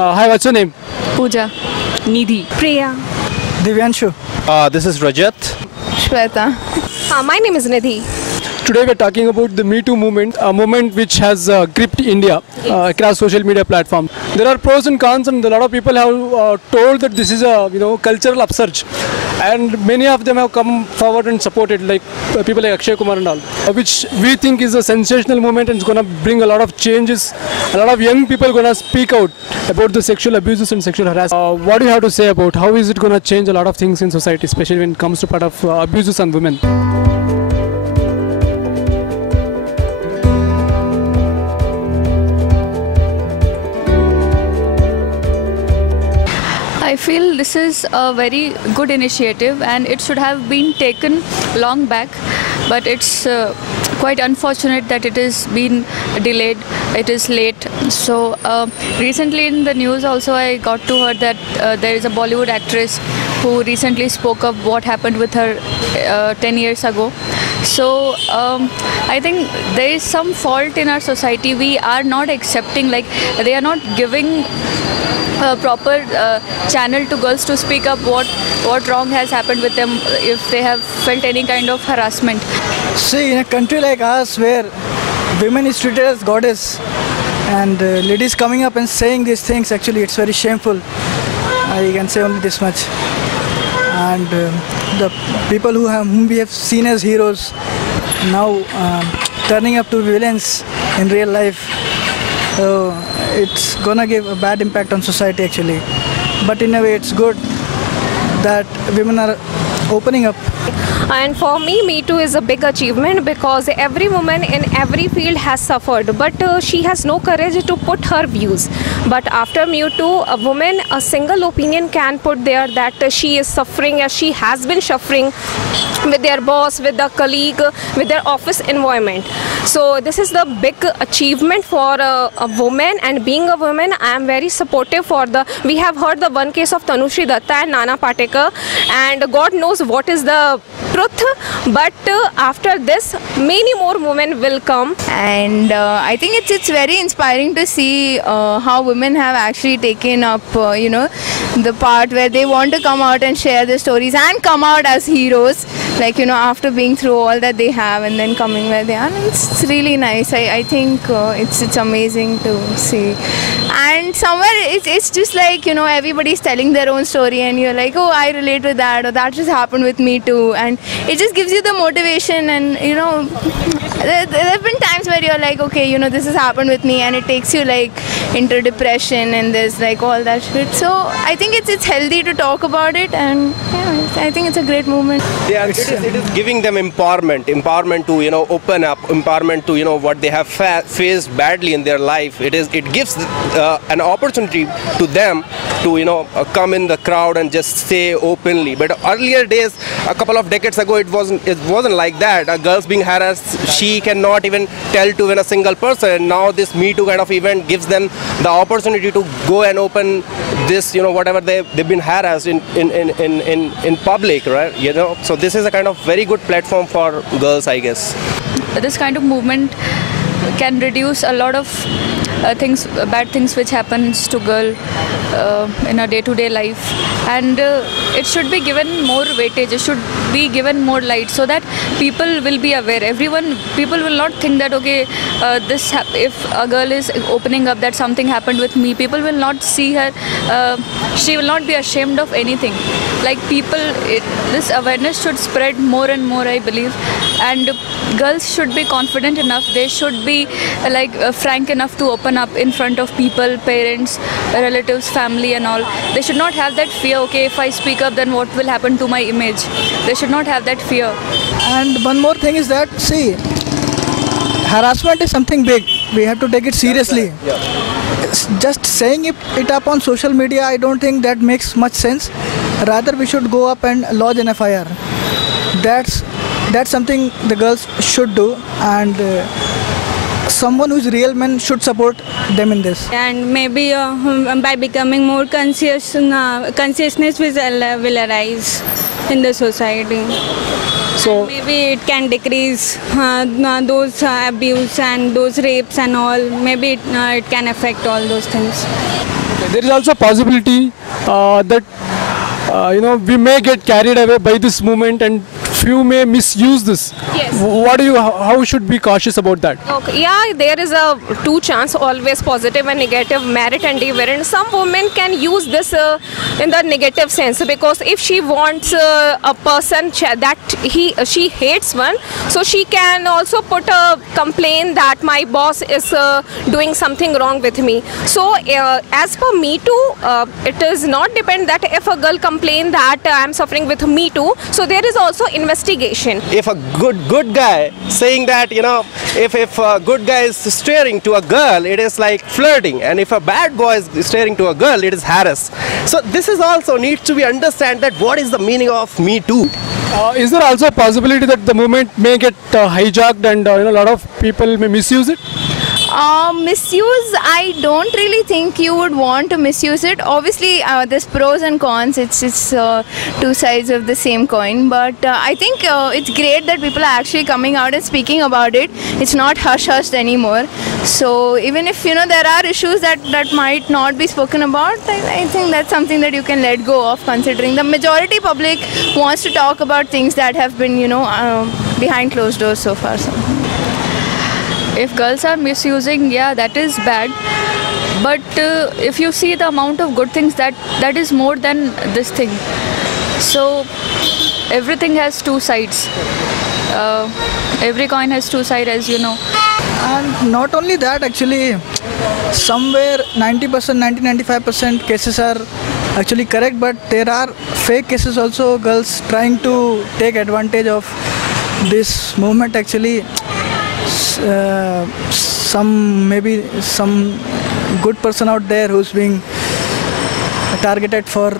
Hi, what's your name? Pooja. Nidhi. Priya. Divyanshu. This is Rajat. Shweta. My name is Nidhi. Today we're talking about the MeToo movement, a movement which has gripped India across social media platforms. There are pros and cons, and a lot of people have told that this is a cultural upsurge, and many of them have come forward and supported, like people like Akshay Kumar and all, which we think is a sensational movement and it's going to bring a lot of changes. A lot of young people are going to speak out about the sexual abuses and sexual harassment. What do you have to say about how is it going to change a lot of things in society, especially when it comes to part of abuses on women? I feel this is a very good initiative and it should have been taken long back, but it's quite unfortunate that it has been delayed, it is late. So recently in the news also I got to hear that there is a Bollywood actress who recently spoke of what happened with her 10 years ago. So I think there is some fault in our society. We are not accepting, like they are not giving a proper channel to girls to speak up what wrong has happened with them if they have felt any kind of harassment. See, in a country like ours where women is treated as goddess and ladies coming up and saying these things, actually it's very shameful. I can say only this much. And the people whom we have seen as heroes now turning up to villains in real life. So it's gonna give a bad impact on society actually. But in a way it's good that women are opening up. And for me, MeToo is a big achievement because every woman in every field has suffered, but she has no courage to put her views. But after MeToo, a woman, a single opinion can put there that she is suffering, as she has been suffering with their boss, with the colleague, with their office environment. So this is the big achievement for a woman, and being a woman, I am very supportive for we have heard the one case of Tanushri Datta and Nana Patekar, and God knows what is the truth, but after this many more women will come. And I think it's very inspiring to see how women have actually taken up the part where they want to come out and share their stories and come out as heroes, like after being through all that they have and then coming where they are. And it's really nice. I think it's amazing to see. And somewhere it's just like everybody's telling their own story and you're like, oh, I relate to that, or that just happened with me too. And it just gives you the motivation, and there have been times where you're like, okay, this has happened with me, and it takes you like into depression and there's like all that shit. So I think it's healthy to talk about it, and I think it's a great movement. Yeah, it is giving them empowerment to open up, empowerment to what they have faced badly in their life. It gives an opportunity to them to come in the crowd and just say openly. But earlier days, a couple of decades ago, it wasn't like that. A girl's being harassed, she cannot even tell to even a single person. And now this Me Too kind of event gives them the opportunity to go and open this, whatever they've been harassed in public, right? So this is a kind of very good platform for girls, I guess. This kind of movement can reduce a lot of bad things which happens to girl in a day-to-day life, and it should be given more weightage, it should be given more light, so that people will be aware. People will not think that, okay, if a girl is opening up that something happened with me, people will not see her, she will not be ashamed of anything. Like this awareness should spread more and more, I believe, and girls should be confident enough, they should be frank enough to open up in front of people, parents, relatives, family and all. They should not have that fear, okay, if I speak up then what will happen to my image. They should not have that fear. And one more thing is that, see, harassment is something big. We have to take it seriously. Just saying it up on social media, I don't think that makes much sense. Rather, we should go up and lodge an FIR. That's something the girls should do, and someone who's real man should support them in this. And maybe by becoming more consciousness will arise in the society. So maybe it can decrease those abuse and those rapes and all. Maybe it can affect all those things. There is also a possibility that we may get carried away by this movement and few may misuse this. Yes. How should we be cautious about that? Okay. Yeah, there is a two chance, always positive and negative, merit and demerit. Some women can use this in the negative sense, because if she wants a person that she hates one, so she can also put a complaint that my boss is doing something wrong with me. So as per Me Too, it is not depend that if a girl complain that I am suffering with Me Too, so there is also investigation. If a good guy saying that, if a good guy is staring to a girl, it is like flirting, and if a bad boy is staring to a girl, it is harass. So this is also needs to be understand that what is the meaning of Me Too. Is there also a possibility that the movement may get hijacked and a lot of people may misuse it? Misuse, I don't really think you would want to misuse it. Obviously, there's pros and cons. It's two sides of the same coin. But I think it's great that people are actually coming out and speaking about it. It's not hush-hushed anymore. So even if there are issues that might not be spoken about, I think that's something that you can let go of, considering the majority public wants to talk about things that have been behind closed doors so far. So. If girls are misusing, yeah, that is bad. But if you see the amount of good things, that is more than this thing. So everything has two sides. Every coin has two sides, as you know. And not only that, actually, somewhere 90%, 90-95% cases are actually correct, but there are fake cases also, girls trying to take advantage of this movement. Actually, maybe some good person out there who's being targeted for,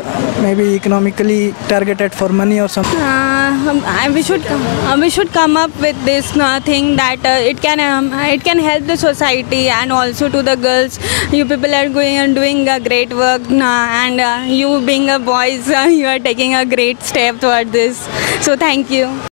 maybe economically targeted for money or something. We should come up with this thing that it can help the society, and also to the girls. You people are going and doing a great work, and you being a boys, you are taking a great step toward this. So thank you.